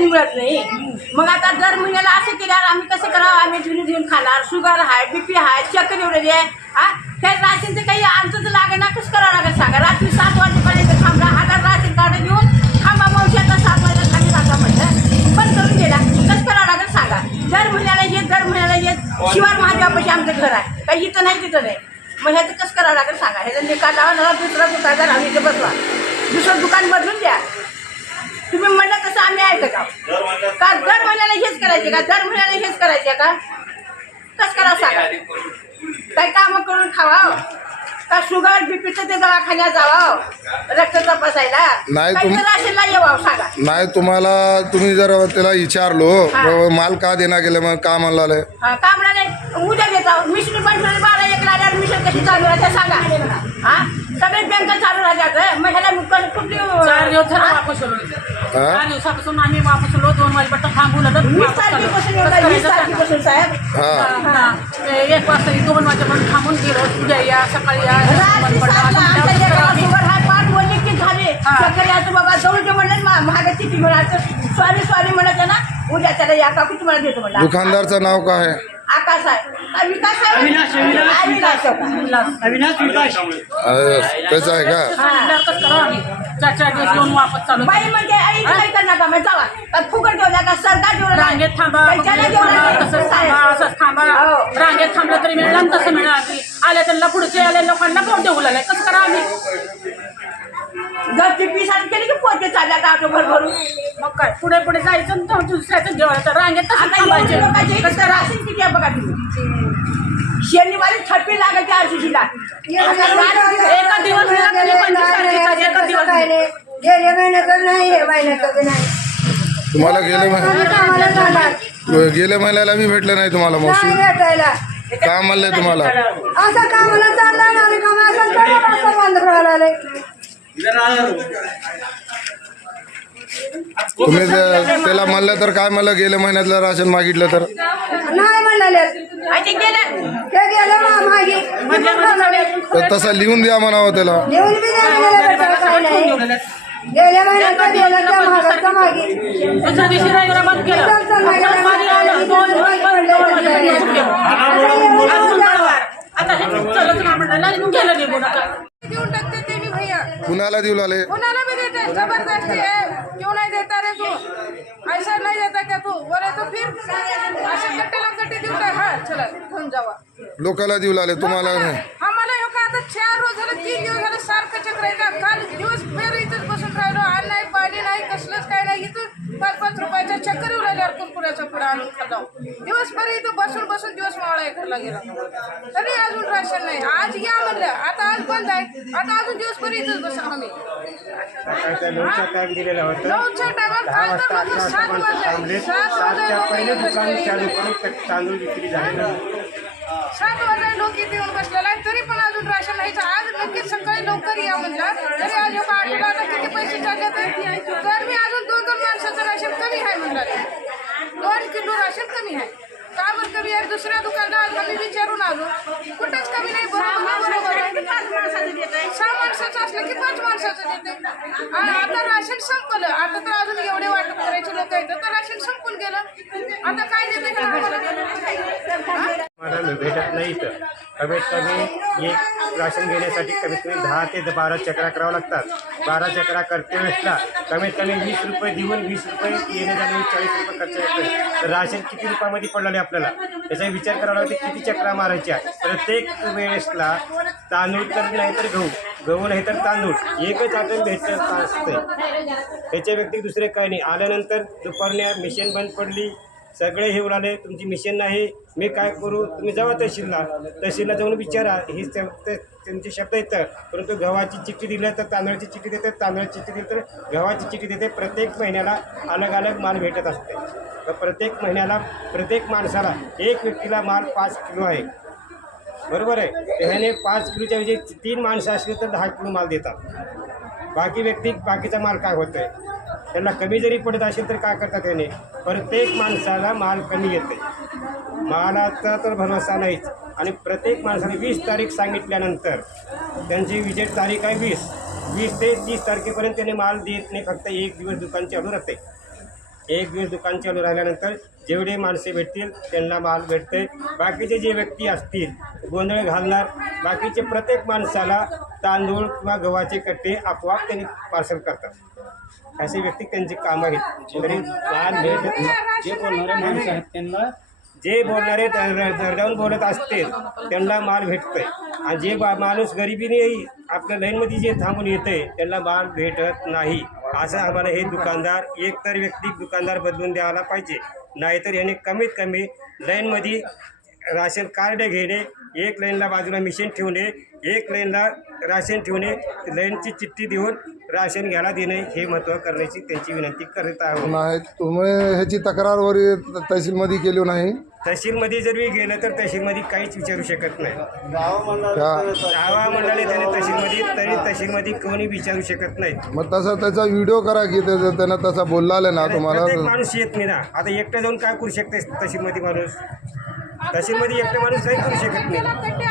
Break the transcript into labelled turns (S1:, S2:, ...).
S1: Ration मिळत नाही. मग आता दर महिन्याला असं केल्यावर आम्ही कसं करावं? आम्ही घेऊन घेऊन खाणार. शुगर आहे बीपी आहे चक्कर एवढे आहे हा? हे राशनचं काही आमचं तर लागेल ना? कसं करावं लागेल सांगा? रात्री सात वाजेपर्यंत थांबला हातात राशन कार्ड घेऊन थांबा मावशी. आता सात वाजता खाली जाता म्हटलं. बंद करून गेला कसं करावं लागेल सांगा? दर महिन्याला येत दर महिन्याला येत शिवार महादेवापाशी आमचं घर आहे. काही इथं नाही तिथं नाही. मग ह्याचं कसं करावं लागेल सांगा? ह्याचं निकाल लावा ना दुसरं दुकानदार आम्ही इथे बसवा. दुसरं दुकान बदलून द्या. तुम्ही म्हणलं तसं आम्ही ऐकत का का दर महिन्याला हेच करायचे का? दर महिन्याला हेच करायचे का? कसं करावं सांगा? काही कामं करून खावा. का शुगर बीपीचं ते दवाखान्यात जावा. रक्त तपासायला.
S2: नाही, तुम-
S1: राशनला येवावं सांगा.
S2: नाही तुम्हाला तुम्ही जर त्याला विचारलो. बाबा माल का देना गेले? मग का म्हणला?
S1: हा, का म्हणाले? उद्या देतो. मिशन बंद झाली बारा एक लागल्यावर मिशन कशी चालू राहते सांगा. हा? सगळे बँका चालू राहतात मग ह्याला मुक्काम कुठली
S3: चार दिवस झालं
S1: हा?
S3: वापस आलो
S2: हा?
S3: चार दिवसापासून आम्ही वापस आलो दोन वाजेपर्यंत थांबवलं तर
S1: वीस. तारखेपासून एवढा वीस? तारखेपासून साहेब
S2: हा
S3: हा. एक वाजता दोन वाजेपर्यंत थांबून गेलो उद्या या सकाळी या
S1: झाले
S3: हा.
S1: चक्कर याचं बाबा जाऊन ते म्हणलं महागाची ती म्हणायचं स्वारी स्वारी म्हणत ना उद्या त्याला या काकू तुम्हाला देतो म्हणलं
S2: दुकानदारचं नाव काय
S1: आकाश आहे
S4: अविनाश, अविनाश, विकास
S2: त्याचं आहे का?
S3: चार चार दिवस वापस चालू
S1: बाई म्हणजे आई काही करणार का जावा. का फुकट नका सरकार नका.
S3: रांगेत थांबा
S1: पैशाला नका.
S3: तसंच थांबा असंच थांबा.
S1: हो.
S3: रांगेत थांबलं तरी मिळणार तसं मिळणार नाही. आल्या त्यांना पुढचे आल्या लोकांना कोण देऊ लागलाय कसं करा आम्ही.
S1: घरची पीस आणि केली की पोते चालल्या आठवभर भरून?
S3: मग काय? पुढे पुढे जायचं दुसऱ्याचं जेवायचं तर रांगेत तसं थांबायचे.
S1: लोकांचे कसं राशन किती आहे बघा तुम्ही? शनिवारी छप्पी लागायची आरसीसीला
S3: एका दिवस एका दिवस.
S5: गेल्या महिन्याचं नाही महिन्याचं नाही.
S2: तुम्हाला गेले गेल्या महिन्याला? बी भेटले नाही तुम्हाला
S5: नाही
S2: मावशी.
S5: भेटायला.
S2: का म्हणले तुम्हाला.
S5: असं कामाला.
S2: तुम्ही त्याला म्हणलं तर काय म्हणलं? गेल्या महिन्यातलं राशन मागितलं तर?
S5: नाही म्हणाले
S1: आणि ते गेलं
S5: ते गेलं मा- मागे
S2: तर तसं लिहून द्या म्हणावं त्याला
S5: लिहून बी नाही गेल्या महिन्याचं गेलं त्या मागाचं मागे
S3: दुसऱ्या दिवशी रविवार बंद केलं परत पाणी आलं दोन दिवस बंद, दोन दिवस बंद केलं. आज मंगळवार आता हे चलत ना म्हणलं गेलं निघून आता
S6: देऊन टाकते ते बी भैया
S2: कुणाला देऊ लागले
S6: कोणाला भी देते जबरदस्ती है क्यों नहीं देता रे तू ऐसा नहीं देता क्या तू बोले तो फिर असे कट्टे हा चला घेऊन जावा.
S2: लोकाला देऊ लागले तुम्हाला नाही.
S6: आम्हाला हो का आता चार रोज झालं तीन दिवस झालं सारखं चक्र येतात काल दिवस फेर इथंच बसून राहिलो अन्न नाही पाणी नाही कसलंच काय नाही इथं पाच पाच रुपयाच्या चक्कर येऊ लागल्यावर कुरकुऱ्याचा पुढे आणून खाल्ला दिवसभर इथं बसून बसून दिवस मावळा घरला गेला. तरी अजून राशन नाही. आज या म्हणलं आता आज बंद आहे. आता अजून दिवसभर इथंच बसा आम्ही.
S4: नऊचा टाइम दिलेला होता
S6: नऊच्या टायमात
S4: दहा
S6: काल तर
S4: वाजता
S6: लोकं
S4: अकरा
S6: सात
S4: वाजता
S6: वाजले.
S4: थांबले.
S6: सात वाजले
S4: सातच्या
S6: लोक
S4: पहिले
S6: येऊन
S4: दुकान
S6: बसलेले.
S4: चालू करून ते तांदूळ विक्री झाले
S6: सात वाजता लोक इथे येऊन बसलेला आहे तरी पण अजून राशन नाही आज नक्कीच सकाळी लवकर या म्हणलं. तरी आज एका आठवडा आता किती पैसे टाकले तर मी अजून दोन दोन माणसाचं राशन कमी आहे म्हणलं दोन किलो राशन कमी आहे. का बरं कमी आहे दुसऱ्या दुकानदार मी विचारून आलो. कुठेच कमी नाही बरोबर. सहा माणसाचं असलं की पाच माणसाचं देते आता राशन संपलं. आता तर अजून एवढे वाटप करायचे लोक आहेत. तर राशन संपून गेलं. आता काय देते का आम्हाला?
S4: भेटत नाही तर कमीत कमी एक राशन घेण्यासाठी कमीत कमी दहा ते बारा चक्रा करावं लागतात. बारा चक्रा करते वेळेसला कमीत कमी वीस रुपये देऊन वीस रुपये येणे जाणे चाळीस रुपये खर्च येतो तर राशन किती रुपयामध्ये पडलेलं आहे आपल्याला? त्याचा विचार करावा लागतो किती चक्रा मारायच्या? प्रत्येक वेळेसला तांदूळ तर नाही तर गहू गहू नाही तर तांदूळ एकच आटम भेटत असते. त्याच्या व्यक्ती दुसरे काही नाही. आल्यानंतर दुपारने मिशन बंद पडली सगळे हे उडाले तुमची मिशन नाही मी काय करू? तुम्ही जावा तहसीलला. तहसीलला जाऊन विचारा. ही त्यांचे शब्द येतं परंतु गव्हाची चिठ्ठी दिली तर तांदळाची चिठ्ठी देते तांदळाची चिठ्ठी दिली तर गव्हाची चिठ्ठी देते. प्रत्येक महिन्याला अलग अलग माल भेटत असते. तर प्रत्येक महिन्याला प्रत्येक माणसाला एक व्यक्तीला माल पाच किलो आहे. बरोबर आहे? त्याने पाच किलोच्या ऐवजी तीन माणसं असली तर दहा किलो माल देतात. बाकी व्यक्ती बाकीचा माल काय होतं आहे त्यांना कमी जरी पडत असेल तर काय करतात त्याने? प्रत्येक माणसाला माल कमी येते. मालाचा तर भरोसा नाहीच. आणि प्रत्येक माणसाने वीस तारीख सांगितल्यानंतर त्यांची विजेट तारीख आहे वीस. वीस ते तीस तारखेपर्यंत त्याने माल देत नाही फक्त एक दिवस दुकान चालू राहते एक दिवस दुकान चालू राहिल्यानंतर जेवढे माणसे भेटतील त्यांना माल भेटते बाकीचे जे व्यक्ती असतील गोंधळ घालणार बाकीचे प्रत्येक माणसाला तांदूळ किंवा गव्हाचे कट्टे आपोआप त्यांनी पार्सल करतात. असे व्यक्ती त्यांची कामं आहेत. तरी माल भेटत
S7: जे बोलणारे माणसं आहेत त्यांना
S4: जे बोलणारे दर- दरडावून बोलत असतील त्यांना माल भेटतोय. आणि जे बा माणूस गरिबीने आपल्या लाईनमध्ये जे थांबून येते त्यांना माल भेटत नाही. असं आम्हाला हे दुकानदार एकतर व्यक्ती दुकानदार बदलून द्यायला पाहिजे. नाहीतर याने कमीत कमी लाईनमध्ये राशन कार्ड घेणे एक लाईनला बाजूला मिशन ठेवणे एक लाईनला राशन ठेवणे लाईनची चिठ्ठी देऊन राशन घ्यायला देणे हे महत्त्व करण्याची त्यांची विनंती करत आहोत.
S2: नाही तुम्ही ह्याची तक्रार वरी तहसीलमध्ये केली नाही?
S4: तहसीलमध्ये जर मी गेलं तर तहसीलमध्ये काहीच विचारू शकत नाही.
S2: त्या
S4: दावा मंडळी त्याने तहसीलमध्ये तरी तहसीलमध्ये कोणी विचारू शकत नाही.
S2: मग तसा त्याचा व्हिडिओ करा की त्याचं- त्यानं तसा बोलला आलं ना
S4: प्रत्येक
S2: तुम्हाला.
S4: माणूस येत नाही ना. आता एकटं जाऊन काय करू शकते तहसीलमध्ये माणूस? तहसीलमध्ये एकटं माणूस काही करू शकत नाही.